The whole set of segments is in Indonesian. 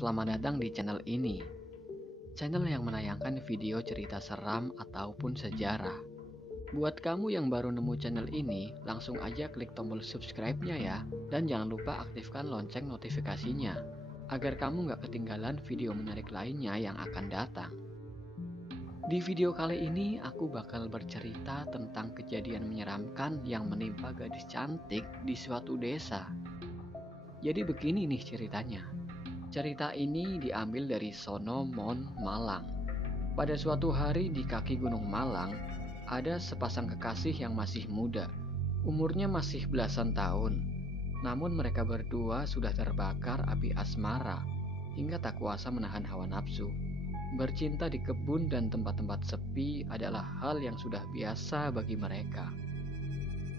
Selamat datang di channel ini. Channel yang menayangkan video cerita seram ataupun sejarah. Buat kamu yang baru nemu channel ini, langsung aja klik tombol subscribe-nya ya. Dan jangan lupa aktifkan lonceng notifikasinya, agar kamu gak ketinggalan video menarik lainnya yang akan datang. Di video kali ini, aku bakal bercerita tentang kejadian menyeramkan yang menimpa gadis cantik di suatu desa. Jadi begini nih ceritanya. Cerita ini diambil dari Sono Mon, Malang. Pada suatu hari di kaki Gunung Malang, ada sepasang kekasih yang masih muda. Umurnya masih belasan tahun. Namun mereka berdua sudah terbakar api asmara hingga tak kuasa menahan hawa nafsu. Bercinta di kebun dan tempat-tempat sepi adalah hal yang sudah biasa bagi mereka.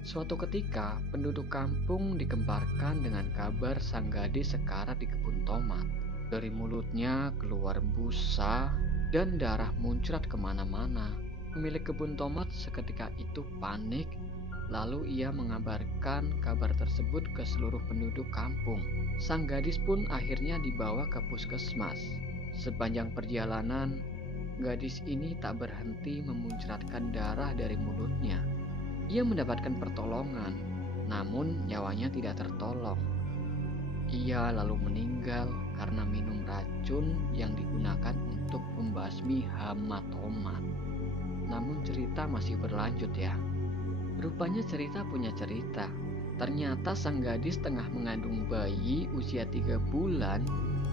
Suatu ketika, penduduk kampung dikemparkan dengan kabar sang gadis sekarat di kebun tomat. Dari mulutnya keluar busa dan darah muncrat kemana-mana. Pemilik kebun tomat seketika itu panik, lalu ia mengabarkan kabar tersebut ke seluruh penduduk kampung. Sang gadis pun akhirnya dibawa ke puskesmas. Sepanjang perjalanan, gadis ini tak berhenti memuncratkan darah dari mulutnya. Ia mendapatkan pertolongan, namun nyawanya tidak tertolong. Ia lalu meninggal karena minum racun yang digunakan untuk membasmi hama tomat. Namun cerita masih berlanjut ya. Rupanya cerita punya cerita. Ternyata sang gadis tengah mengandung bayi usia 3 bulan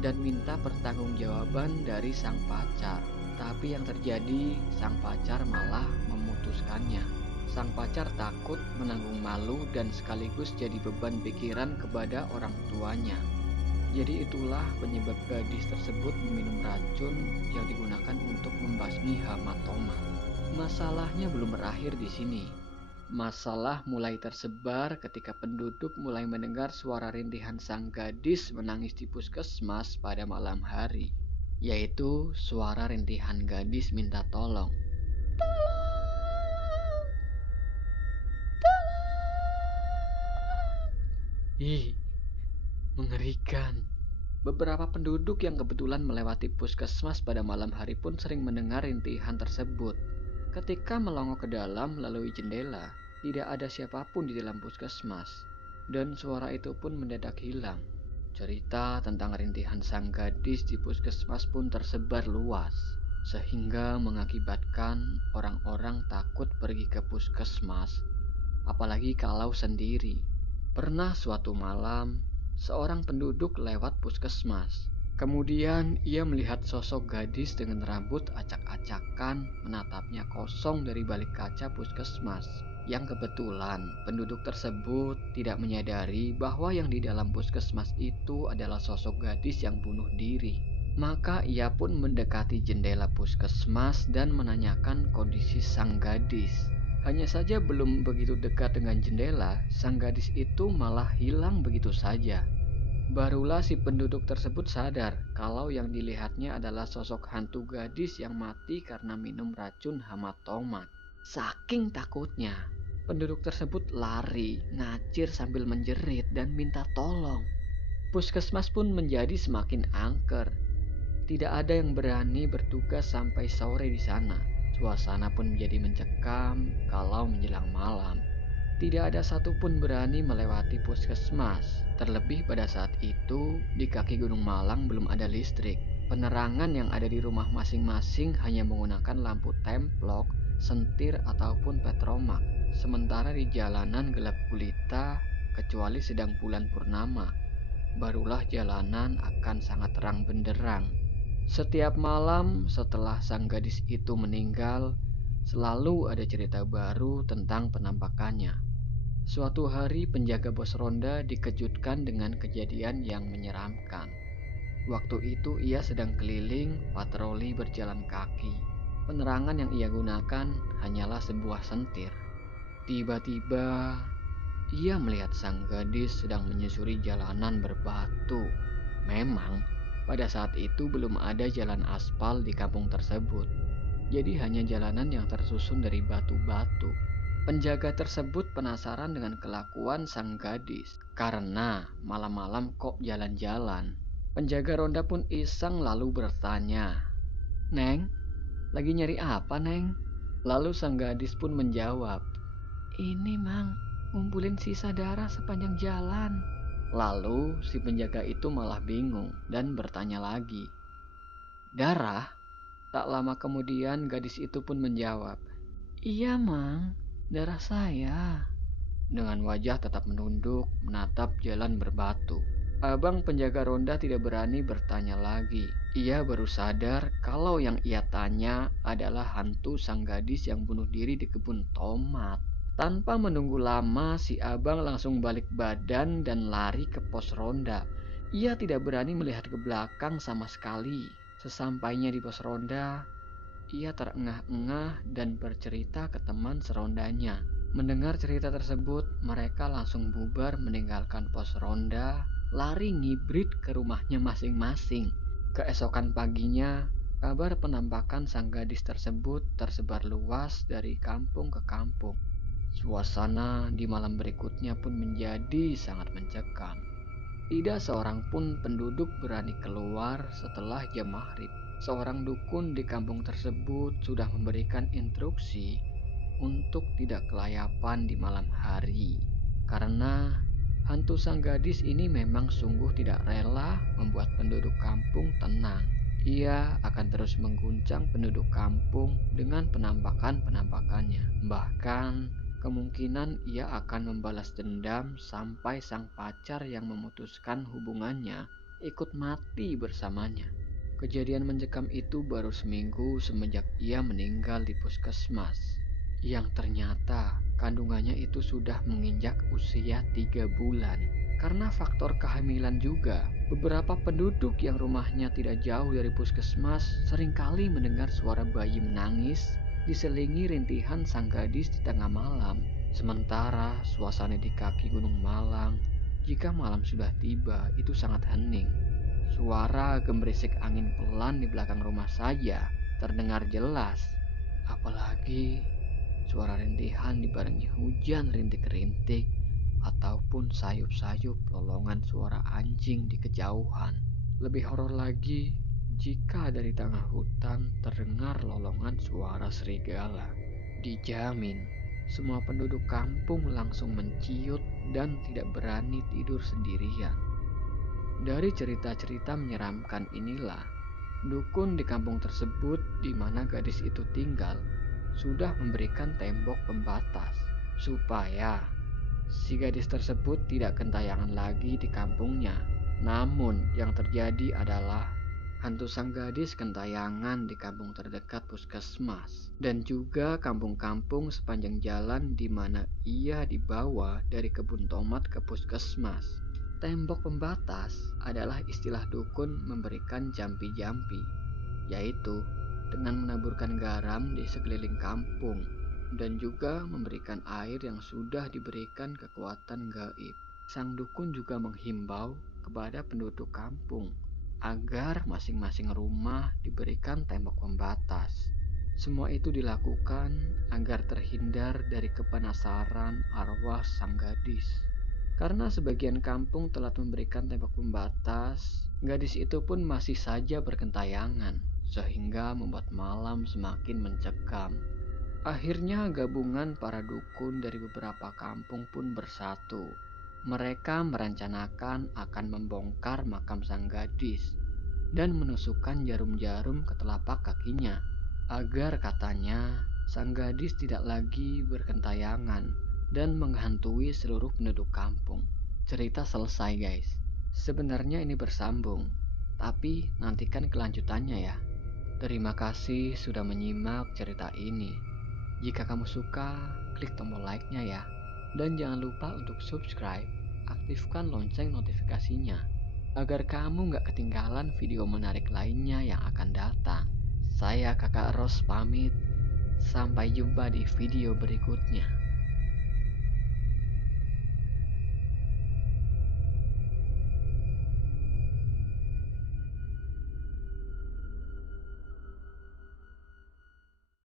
dan minta pertanggungjawaban dari sang pacar. Tapi yang terjadi, sang pacar malah memutuskannya. Sang pacar takut menanggung malu dan sekaligus jadi beban pikiran kepada orang tuanya. Jadi itulah penyebab gadis tersebut meminum racun yang digunakan untuk membasmi hama tomat. Masalahnya belum berakhir di sini. Masalah mulai tersebar ketika penduduk mulai mendengar suara rintihan sang gadis menangis di puskesmas pada malam hari, yaitu suara rintihan gadis minta tolong. Ih, mengerikan. Beberapa penduduk yang kebetulan melewati puskesmas pada malam hari pun sering mendengar rintihan tersebut. Ketika melongok ke dalam melalui jendela, tidak ada siapapun di dalam puskesmas, dan suara itu pun mendadak hilang. Cerita tentang rintihan sang gadis di puskesmas pun tersebar luas, sehingga mengakibatkan orang-orang takut pergi ke puskesmas, apalagi kalau sendiri. Pernah suatu malam, seorang penduduk lewat puskesmas. Kemudian ia melihat sosok gadis dengan rambut acak-acakan menatapnya kosong dari balik kaca puskesmas. Yang kebetulan penduduk tersebut tidak menyadari bahwa yang di dalam puskesmas itu adalah sosok gadis yang bunuh diri. Maka ia pun mendekati jendela puskesmas dan menanyakan kondisi sang gadis. Hanya saja belum begitu dekat dengan jendela, sang gadis itu malah hilang begitu saja. Barulah si penduduk tersebut sadar kalau yang dilihatnya adalah sosok hantu gadis yang mati karena minum racun hama tomat. Saking takutnya, penduduk tersebut lari, ngacir sambil menjerit dan minta tolong. Puskesmas pun menjadi semakin angker. Tidak ada yang berani bertugas sampai sore di sana. Suasana pun menjadi mencekam kalau menjelang malam. Tidak ada satupun berani melewati puskesmas. Terlebih pada saat itu, di kaki Gunung Malang belum ada listrik. Penerangan yang ada di rumah masing-masing hanya menggunakan lampu templok, sentir ataupun petromak. Sementara di jalanan gelap gulita, kecuali sedang bulan purnama, barulah jalanan akan sangat terang benderang. Setiap malam setelah sang gadis itu meninggal, selalu ada cerita baru tentang penampakannya. Suatu hari penjaga pos ronda dikejutkan dengan kejadian yang menyeramkan. Waktu itu ia sedang keliling patroli berjalan kaki. Penerangan yang ia gunakan hanyalah sebuah sentir. Tiba-tiba ia melihat sang gadis sedang menyusuri jalanan berbatu. Memang pada saat itu belum ada jalan aspal di kampung tersebut. Jadi hanya jalanan yang tersusun dari batu-batu. Penjaga tersebut penasaran dengan kelakuan sang gadis karena malam-malam kok jalan-jalan. Penjaga ronda pun iseng lalu bertanya, "Neng, lagi nyari apa, Neng?" Lalu sang gadis pun menjawab, "Ini, Mang, ngumpulin sisa darah sepanjang jalan." Lalu si penjaga itu malah bingung dan bertanya lagi, "Darah?" Tak lama kemudian gadis itu pun menjawab, "Iya, Mang, darah saya." Dengan wajah tetap menunduk menatap jalan berbatu. Abang penjaga ronda tidak berani bertanya lagi. Ia baru sadar kalau yang ia tanya adalah hantu sang gadis yang bunuh diri di kebun tomat. Tanpa menunggu lama, si abang langsung balik badan dan lari ke pos ronda. Ia tidak berani melihat ke belakang sama sekali. Sesampainya di pos ronda, ia terengah-engah dan bercerita ke teman serondanya. Mendengar cerita tersebut, mereka langsung bubar meninggalkan pos ronda, lari ngibrit ke rumahnya masing-masing. Keesokan paginya, kabar penampakan sang gadis tersebut tersebar luas dari kampung ke kampung. Suasana di malam berikutnya pun menjadi sangat mencekam. Tidak seorang pun penduduk berani keluar setelah jam maghrib. Seorang dukun di kampung tersebut sudah memberikan instruksi untuk tidak kelayapan di malam hari. Karena hantu sang gadis ini memang sungguh tidak rela membuat penduduk kampung tenang. Ia akan terus mengguncang penduduk kampung dengan penampakan-penampakannya. Bahkan kemungkinan ia akan membalas dendam sampai sang pacar yang memutuskan hubungannya ikut mati bersamanya. Kejadian mencekam itu baru seminggu semenjak ia meninggal di puskesmas, yang ternyata kandungannya itu sudah menginjak usia 3 bulan. Karena faktor kehamilan juga, beberapa penduduk yang rumahnya tidak jauh dari puskesmas seringkali mendengar suara bayi menangis diselingi rintihan sang gadis di tengah malam. Sementara suasana di kaki Gunung Malang, jika malam sudah tiba, itu sangat hening. Suara gembrisik angin pelan di belakang rumah saja terdengar jelas. Apalagi suara rintihan dibarengi hujan rintik-rintik ataupun sayup-sayup lolongan suara anjing di kejauhan. Lebih horor lagi jika dari tengah hutan terdengar lolongan suara serigala. Dijamin semua penduduk kampung langsung menciut dan tidak berani tidur sendirian. Dari cerita-cerita menyeramkan inilah, dukun di kampung tersebut di mana gadis itu tinggal sudah memberikan tembok pembatas supaya si gadis tersebut tidak gentayangan lagi di kampungnya. Namun yang terjadi adalah hantu sang gadis gentayangan di kampung terdekat puskesmas dan juga kampung-kampung sepanjang jalan di mana ia dibawa dari kebun tomat ke puskesmas. Tembok pembatas adalah istilah dukun memberikan jampi-jampi, yaitu dengan menaburkan garam di sekeliling kampung dan juga memberikan air yang sudah diberikan kekuatan gaib. Sang dukun juga menghimbau kepada penduduk kampung agar masing-masing rumah diberikan tembok pembatas. Semua itu dilakukan agar terhindar dari kepenasaran arwah sang gadis. Karena sebagian kampung telah memberikan tembok pembatas, gadis itu pun masih saja bergentayangan, sehingga membuat malam semakin mencekam. Akhirnya gabungan para dukun dari beberapa kampung pun bersatu. Mereka merencanakan akan membongkar makam sang gadis dan menusukkan jarum-jarum ke telapak kakinya, agar katanya sang gadis tidak lagi bergentayangan dan menghantui seluruh penduduk kampung. Cerita selesai, guys. Sebenarnya ini bersambung, tapi nantikan kelanjutannya ya. Terima kasih sudah menyimak cerita ini. Jika kamu suka, klik tombol like-nya ya. Dan jangan lupa untuk subscribe, aktifkan lonceng notifikasinya, agar kamu gak ketinggalan video menarik lainnya yang akan datang. Saya Kakak Ros pamit, sampai jumpa di video berikutnya.